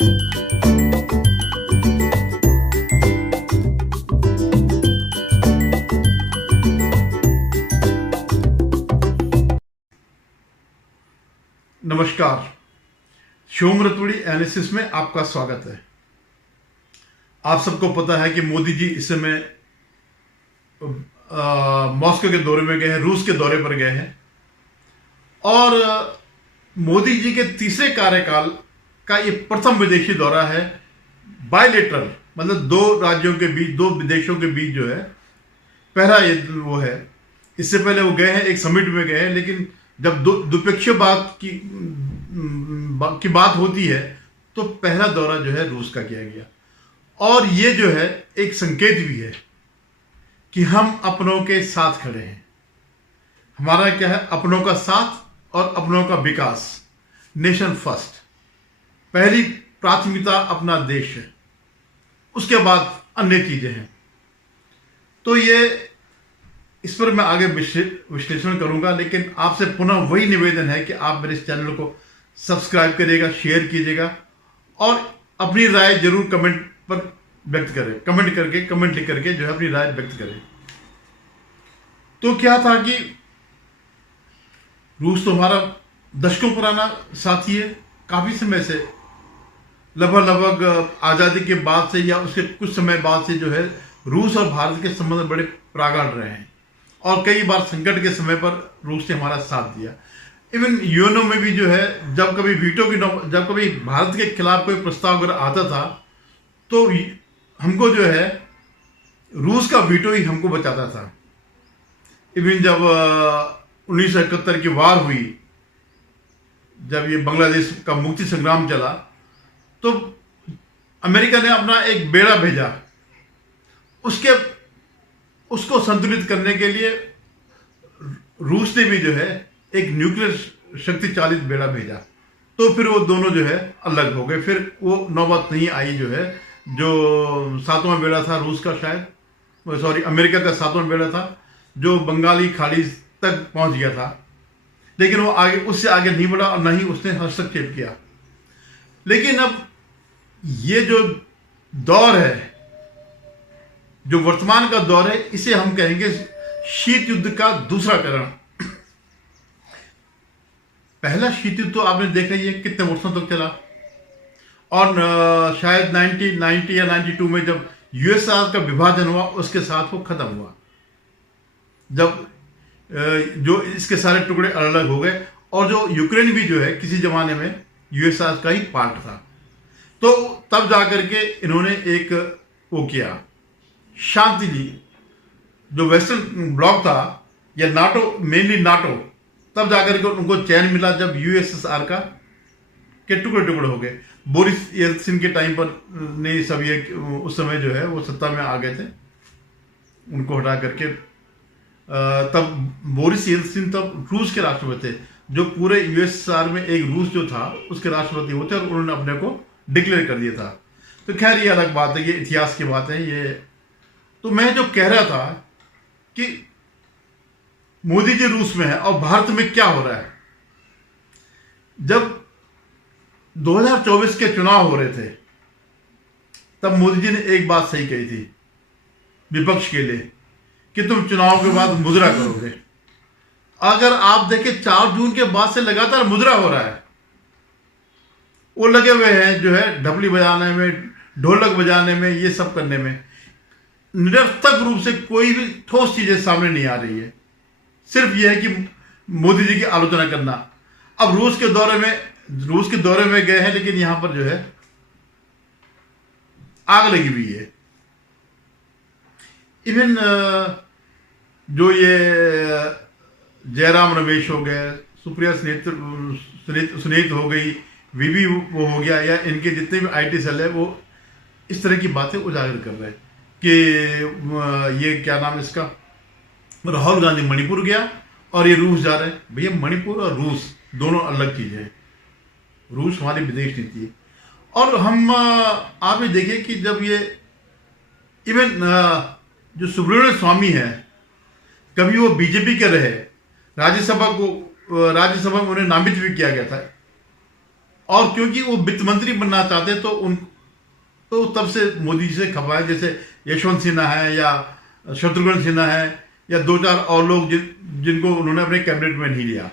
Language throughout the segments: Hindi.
नमस्कार, शिवम रतोड़ी एनालिसिस में आपका स्वागत है। आप सबको पता है कि मोदी जी इस समय मॉस्को के दौरे में गए हैं, रूस के दौरे पर गए हैं और मोदी जी के तीसरे कार्यकाल का ये प्रथम विदेशी दौरा है। बायलेटरल मतलब दो राज्यों के बीच, दो विदेशों के बीच जो है पहला ये वो है। इससे पहले वो गए हैं, एक समिट में गए हैं, लेकिन जब द्विपक्षीय बात की बात होती है तो पहला दौरा जो है रूस का किया गया। और ये जो है एक संकेत भी है कि हम अपनों के साथ खड़े हैं। हमारा क्या है, अपनों का साथ और अपनों का विकास, नेशन फर्स्ट। पहली प्राथमिकता अपना देश है, उसके बाद अन्य चीजें हैं। तो ये इस पर मैं आगे विश्लेषण करूंगा, लेकिन आपसे पुनः वही निवेदन है कि आप मेरे इस चैनल को सब्सक्राइब करिएगा, शेयर कीजिएगा और अपनी राय जरूर कमेंट पर व्यक्त करें। कमेंट लिख करके जो है अपनी राय व्यक्त करें। तो क्या था कि रूस तो हमारा दशकों पुराना साथी है, काफी समय से, लगभग आजादी के बाद से या उसके कुछ समय बाद से जो है रूस और भारत के संबंध बड़े प्रगाढ़ रहे हैं और कई बार संकट के समय पर रूस ने हमारा साथ दिया। इवन यूएनओ में भी जो है जब कभी भारत के खिलाफ कोई प्रस्ताव अगर आता था तो हमको जो है रूस का वीटो ही हमको बचाता था। इवन जब 1971 की वार हुई, जब ये बांग्लादेश का मुक्ति संग्राम चला, तो अमेरिका ने अपना एक बेड़ा भेजा, उसको संतुलित करने के लिए रूस ने भी जो है एक न्यूक्लियर शक्ति चालित बेड़ा भेजा। तो फिर वो दोनों जो है अलग हो गए। फिर वो नौबत नहीं आई जो है, जो सातवां बेड़ा था रूस का, अमेरिका का सातवां बेड़ा था, जो बंगाली खाड़ी तक पहुंच गया था, लेकिन वो आगे उससे आगे नहीं बढ़ा और न ही उसने हस्तक्षेप किया। लेकिन अब ये जो दौर है, जो वर्तमान का दौर है, इसे हम कहेंगे शीत युद्ध का दूसरा चरण। पहला शीत युद्ध तो आपने देखा ही है कितने वर्षों तक चला और शायद 1990 या 92 में जब यूएसएसआर का विभाजन हुआ उसके साथ वो खत्म हुआ, जब जो इसके सारे टुकड़े अलग अलग हो गए। और जो यूक्रेन भी जो है किसी जमाने में यूएसएसआर का ही पार्ट था। तो तब जाकर के इन्होंने एक वो किया, शांति ली। जो वेस्टर्न ब्लॉक था या नाटो, मेनली नाटो, तब जाकर के उनको चैन मिला जब यूएसएसआर के टुकड़े टुकड़े हो गए। बोरिस येल्त्सिन के टाइम पर ने सब ये उस समय जो है वो सत्ता में आ गए थे, उनको हटा करके। तब बोरिस येल्त्सिन तब रूस के राष्ट्रपति थे, जो पूरे यूएसएसआर में एक रूस जो था उसके राष्ट्रपति होते, और उन्होंने अपने को डिक्लेयर कर दिया था। तो खैर ये अलग बात है, ये इतिहास की बात है ये। तो मैं जो कह रहा था कि मोदी जी रूस में है और भारत में क्या हो रहा है। जब 2024 के चुनाव हो रहे थे तब मोदी जी ने एक बात सही कही थी विपक्ष के लिए कि तुम चुनाव के बाद मुद्रा करोगे। अगर आप देखें 4 जून के बाद से लगातार मुद्रा हो रहा है। वो लगे हुए हैं जो है ढपली बजाने में, ढोलक बजाने में, ये सब करने में। निरर्थक रूप से कोई भी ठोस चीजें सामने नहीं आ रही है। सिर्फ यह है कि मोदी जी की आलोचना करना। अब रूस के दौरे में गए हैं, लेकिन यहां पर जो है आग लगी हुई है। इवन जो ये जयराम रमेश हो गए, सुप्रिया सुनीत हो गई, वीवी वो हो गया, या इनके जितने भी आईटी सेल है, वो इस तरह की बातें उजागर कर रहे हैं कि ये क्या नाम इसका, राहुल गांधी मणिपुर गया और ये रूस जा रहे हैं। भैया मणिपुर और रूस दोनों अलग चीजें हैं। रूस हमारी विदेश नीति है। और हम आप भी देखिए कि जब ये इवन जो सुब्रमण्यम स्वामी है, कभी वो बीजेपी के रहे, राज्यसभा में उन्हें नामित भी किया गया था। और क्योंकि वो वित्त मंत्री बनना चाहते तो तब से मोदी जी से खपाए, जैसे यशवंत सिन्हा है या शत्रुघ्न सिन्हा है या दो चार और लोग जिनको उन्होंने अपने कैबिनेट में नहीं लिया,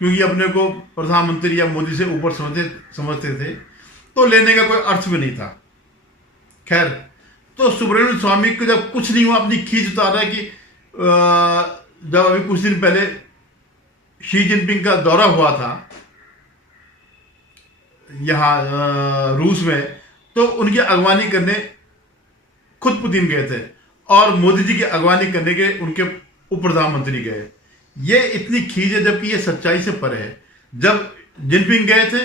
क्योंकि अपने को प्रधानमंत्री या मोदी से ऊपर समझते थे, तो लेने का कोई अर्थ भी नहीं था। खैर, तो सुब्रमण्यम स्वामी को जब कुछ नहीं हुआ, अपनी खींच उतारा कि जब अभी कुछ दिन पहले शी जिनपिंग का दौरा हुआ था यहाँ रूस में, तो उनकी अगवानी करने खुद पुतिन गए थे और मोदी जी की अगवानी करने के उनके उप प्रधानमंत्री गए। ये इतनी खींच है, जबकि ये सच्चाई से परे है। जब जिनपिंग गए थे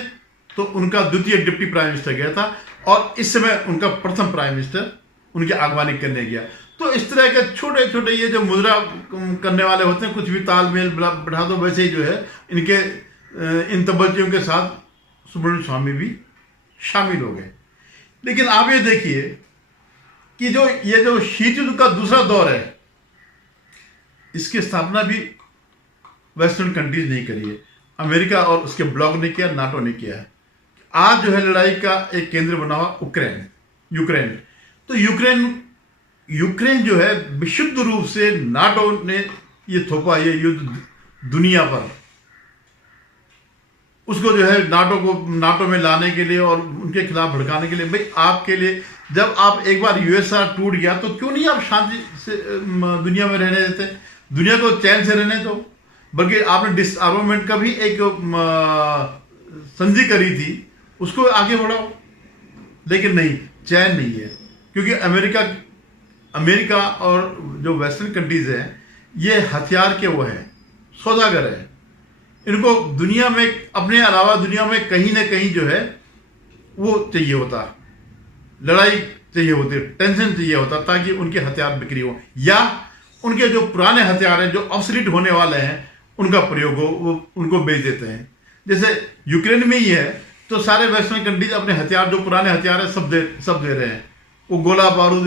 तो उनका द्वितीय डिप्टी प्राइम मिनिस्टर गया था और इस समय उनका प्रथम प्राइम मिनिस्टर उनकी अगवानी करने गया। तो इस तरह के छोटे छोटे ये जो मुद्रा करने वाले होते हैं, कुछ भी तालमेल बढ़ा दो, वैसे ही जो है इनके इन तबज्जों के साथ सुब्रमण्यम स्वामी भी शामिल हो गए। लेकिन आप ये देखिए कि ये जो शीत युद्ध का दूसरा दौर है, इसकी स्थापना भी वेस्टर्न कंट्रीज नहीं करी है। अमेरिका और उसके ब्लॉक ने किया, नाटो ने किया है। आज जो है लड़ाई का एक केंद्र बना हुआ यूक्रेन। तो यूक्रेन जो है विशुद्ध रूप से नाटो ने ये थोपा, ये युद्ध दुनिया पर, उसको जो है नाटो में लाने के लिए और उनके खिलाफ भड़काने के लिए। भाई, आपके लिए जब आप एक बार यूएसआर टूट गया तो क्यों नहीं आप शांति से दुनिया में रहने देते, दुनिया को चैन से रहने दो। बल्कि आपने डिसआर्मामेंट का भी एक संधि करी थी, उसको आगे बढ़ाओ। लेकिन नहीं, चैन नहीं है, क्योंकि अमेरिका और जो वेस्टर्न कंट्रीज हैं, ये हथियार के वो हैं, सौदागर है। इनको दुनिया में, अपने अलावा दुनिया में कहीं ना कहीं जो है वो चाहिए होता, लड़ाई चाहिए होती, टेंशन चाहिए होता, ताकि उनके हथियार बिक्री हो, या उनके जो पुराने हथियार हैं जो ऑब्सोलीट होने वाले हैं उनका प्रयोग हो, वो उनको बेच देते हैं। जैसे यूक्रेन में ही है, तो सारे वेस्टर्न कंट्रीज अपने हथियार, जो पुराने हथियार है, सब दे रहे हैं। वो गोला बारूद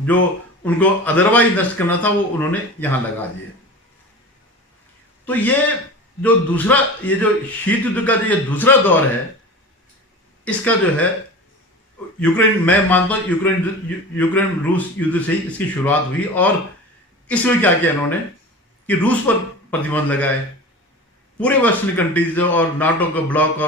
जो उनको अदरवाइज नष्ट करना था, वो उन्होंने यहां लगा दिए। तो ये जो शीत युद्ध का जो ये दूसरा दौर है, इसका जो है यूक्रेन, मैं मानता हूं यूक्रेन रूस युद्ध से ही इसकी शुरुआत हुई। और इसमें क्या किया इन्होंने कि रूस पर प्रतिबंध लगाए, पूरे वेस्टर्न कंट्रीज और नाटो का ब्लॉक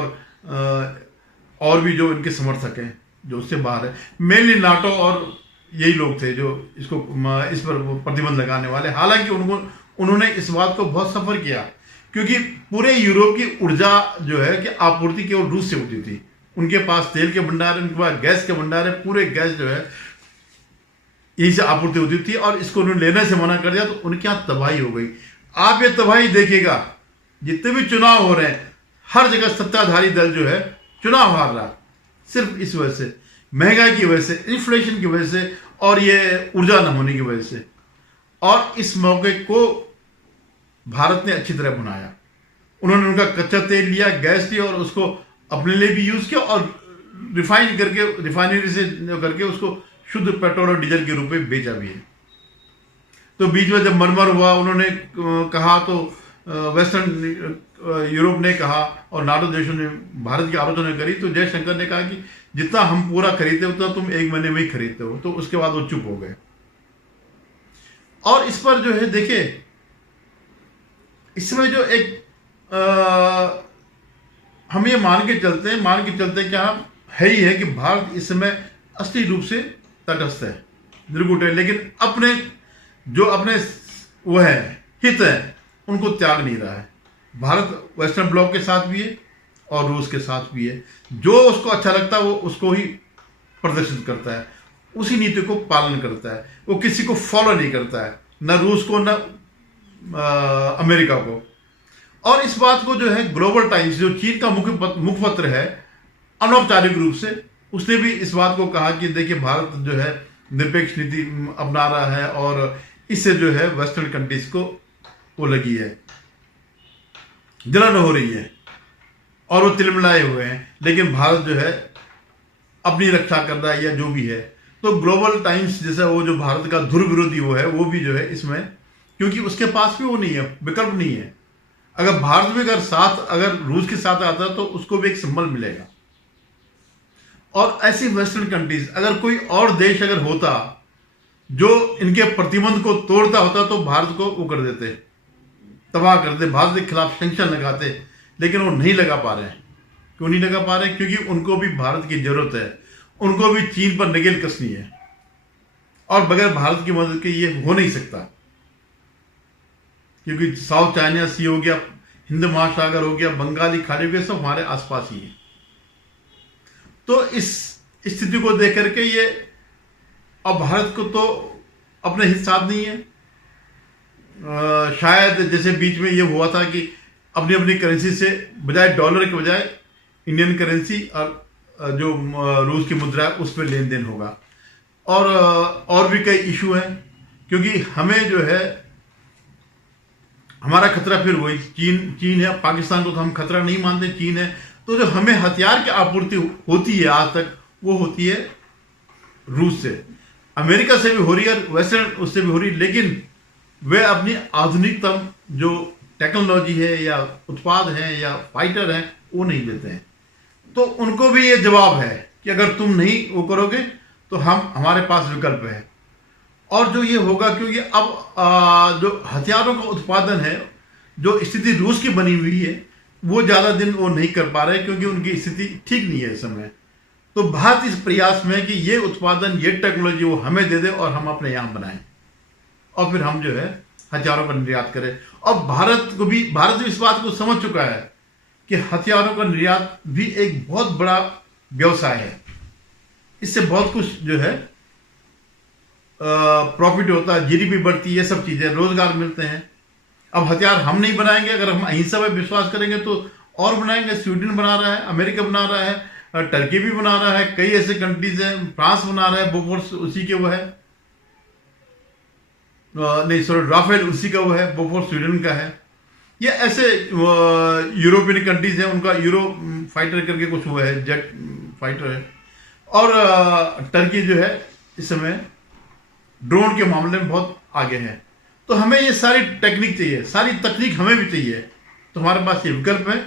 और भी जो इनके समर्थक हैं जो उससे बाहर है, मेनली नाटो और यही लोग थे जो इस पर प्रतिबंध लगाने वाले। हालांकि उन्होंने इस बात को बहुत सफर किया, क्योंकि पूरे यूरोप की ऊर्जा जो है कि आपूर्ति केवल रूस से होती थी। उनके पास तेल के भंडार है, उनके पास गैस के भंडार है, पूरे गैस जो है यहीं से आपूर्ति होती थी, और इसको उन्होंने लेने से मना कर दिया, तो उनके यहाँ तबाही हो गई। आप ये तबाही देखिएगा, जितने भी चुनाव हो रहे हैं, हर जगह सत्ताधारी दल जो है चुनाव हार रहा, सिर्फ इस वजह से, महंगाई की वजह से, इन्फ्लेशन की वजह से, और ये ऊर्जा न होने की वजह से। और इस मौके को भारत ने अच्छी तरह बनाया। उन्होंने उनका कच्चा तेल लिया, गैस लिया, और उसको अपने लिए भी यूज किया, और रिफाइनरी से करके उसको शुद्ध पेट्रोल और डीजल के रूप में बेचा भी है। तो बीच में जब मरमर हुआ, उन्होंने कहा, तो वेस्टर्न यूरोप ने कहा और नाटो देशों ने भारत की आलोचना करी, तो जयशंकर ने कहा कि जितना हम पूरा खरीदते हो, उतना तुम एक महीने में ही खरीदते हो। तो उसके बाद वो चुप हो गए। और इस पर जो है देखिए, इसमें जो एक हम ये मान के चलते क्या है ही है कि भारत इस समय असली रूप से तटस्थ है, निर्गुट है, लेकिन अपने वो है हित है, उनको त्याग नहीं रहा है। भारत वेस्टर्न ब्लॉक के साथ भी है और रूस के साथ भी है। जो उसको अच्छा लगता है वो उसको ही प्रदर्शित करता है, उसी नीति को पालन करता है। वो किसी को फॉलो नहीं करता है, न रूस को, न अमेरिका को। और इस बात को जो है ग्लोबल टाइम्स, जो चीन का मुखपत्र है, अनौपचारिक रूप से उसने भी इस बात को कहा कि देखिए, भारत जो है निरपेक्ष नीति अपना रहा है, और इससे जो है वेस्टर्न कंट्रीज को वो लगी है, जलन हो रही है, और वो तिलमिलाए हुए हैं। लेकिन भारत जो है अपनी रक्षा कर रहा है, या जो भी है। तो ग्लोबल टाइम्स जैसा वो जो भारत का ध्रुव विरोधी वो है, वो भी जो है इसमें, क्योंकि उसके पास भी वो नहीं है, विकल्प नहीं है। अगर भारत भी अगर रूस के साथ आता तो उसको भी एक सिंबल मिलेगा। और ऐसी वेस्टर्न कंट्रीज, अगर कोई और देश अगर होता जो इनके प्रतिबंध को तोड़ता होता तो भारत को वो कर देते, तबाह कर देते, भारत के खिलाफ सैंक्शन लगाते, लेकिन वो नहीं लगा पा रहे हैं। क्यों नहीं लगा पा रहे? क्योंकि उनको भी भारत की जरूरत है, उनको भी चीन पर नकेल कसनी है, और बगैर भारत की मदद के ये हो नहीं सकता। क्योंकि साउथ चाइना सी हो गया, हिंद महासागर हो गया, बंगाली खाड़ी हो गया, सब हमारे आसपास ही है। तो इस स्थिति को देख करके ये, अब भारत को तो अपने हित साथ नहीं है। शायद जैसे बीच में ये हुआ था कि अपनी अपनी करेंसी से बजाय डॉलर के बजाय इंडियन करेंसी और जो रूस की मुद्रा है उस पर लेन देन होगा। और भी कई इशू हैं, क्योंकि हमें जो है हमारा खतरा फिर वही चीन है। पाकिस्तान को तो हम खतरा नहीं मानते, चीन है। तो जो हमें हथियार की आपूर्ति होती है आज तक, वो होती है रूस से। अमेरिका से भी हो रही है, वेस्टर्न उससे भी हो रही है, लेकिन वे अपनी आधुनिकतम जो टेक्नोलॉजी है या उत्पाद हैं या फाइटर हैं वो नहीं देते हैं। तो उनको भी ये जवाब है कि अगर तुम नहीं वो करोगे तो हमारे पास विकल्प है। और जो ये होगा, क्योंकि अब जो हथियारों का उत्पादन है, जो स्थिति रूस की बनी हुई है, वो ज़्यादा दिन वो नहीं कर पा रहे, क्योंकि उनकी स्थिति ठीक नहीं है इस समय। तो भारत इस प्रयास में कि ये उत्पादन, ये टेक्नोलॉजी वो हमें दे दे और हम अपने यहाँ बनाएं, और फिर हम जो है हथियारों का निर्यात करें। और भारत भी इस बात को समझ चुका है कि हथियारों का निर्यात भी एक बहुत बड़ा व्यवसाय है। इससे बहुत कुछ जो है प्रॉफिट होता है, जीडीपी बढ़ती है, ये सब चीजें, रोजगार मिलते हैं। अब हथियार हम नहीं बनाएंगे, अगर हम अहिंसा पर विश्वास करेंगे तो और बनाएंगे। स्वीडन बना रहा है, अमेरिका बना रहा है, टर्की भी बना रहा है, कई ऐसे कंट्रीज हैं, फ्रांस बना रहा है, बोफोर्स उसी के वो है, नहीं सॉरी राफेल उसी का वो है, बोफोर्स स्वीडन का है। ये ऐसे यूरोपियन कंट्रीज हैं, उनका यूरो फाइटर करके कुछ वो है, जेट फाइटर है। और टर्की जो है इस समय ड्रोन के मामले में बहुत आगे है। तो हमें ये सारी टेक्निक चाहिए, सारी तकनीक हमें भी चाहिए, तो हमारे पास ये विकल्प है।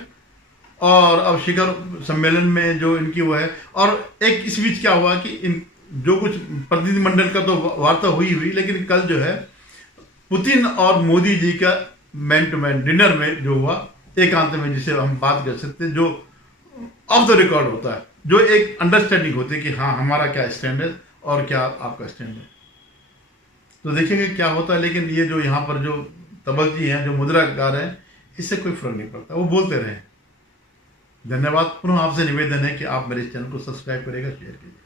और अब शिखर सम्मेलन में जो इनकी वो है, और एक इस बीच क्या हुआ कि इन जो कुछ प्रतिनिधिमंडल का तो वार्ता हुई, लेकिन कल जो है पुतिन और मोदी जी का मैन टू मैन डिनर में जो हुआ, एकांत में, जिसे हम बात कर सकते हैं, जो ऑफ द रिकॉर्ड होता है, जो एक अंडरस्टैंडिंग होती है कि हाँ हमारा क्या स्टैंड है और क्या आपका स्टैंड है। तो देखिएगा क्या होता है। लेकिन ये जो यहाँ पर जो तबक जी हैं, जो मुद्रा गा रहे हैं, इससे कोई फर्क नहीं पड़ता, वो बोलते रहे। धन्यवाद। पुनः आपसे निवेदन है कि आप मेरे इस चैनल को सब्सक्राइब करेगा, शेयर कीजिए।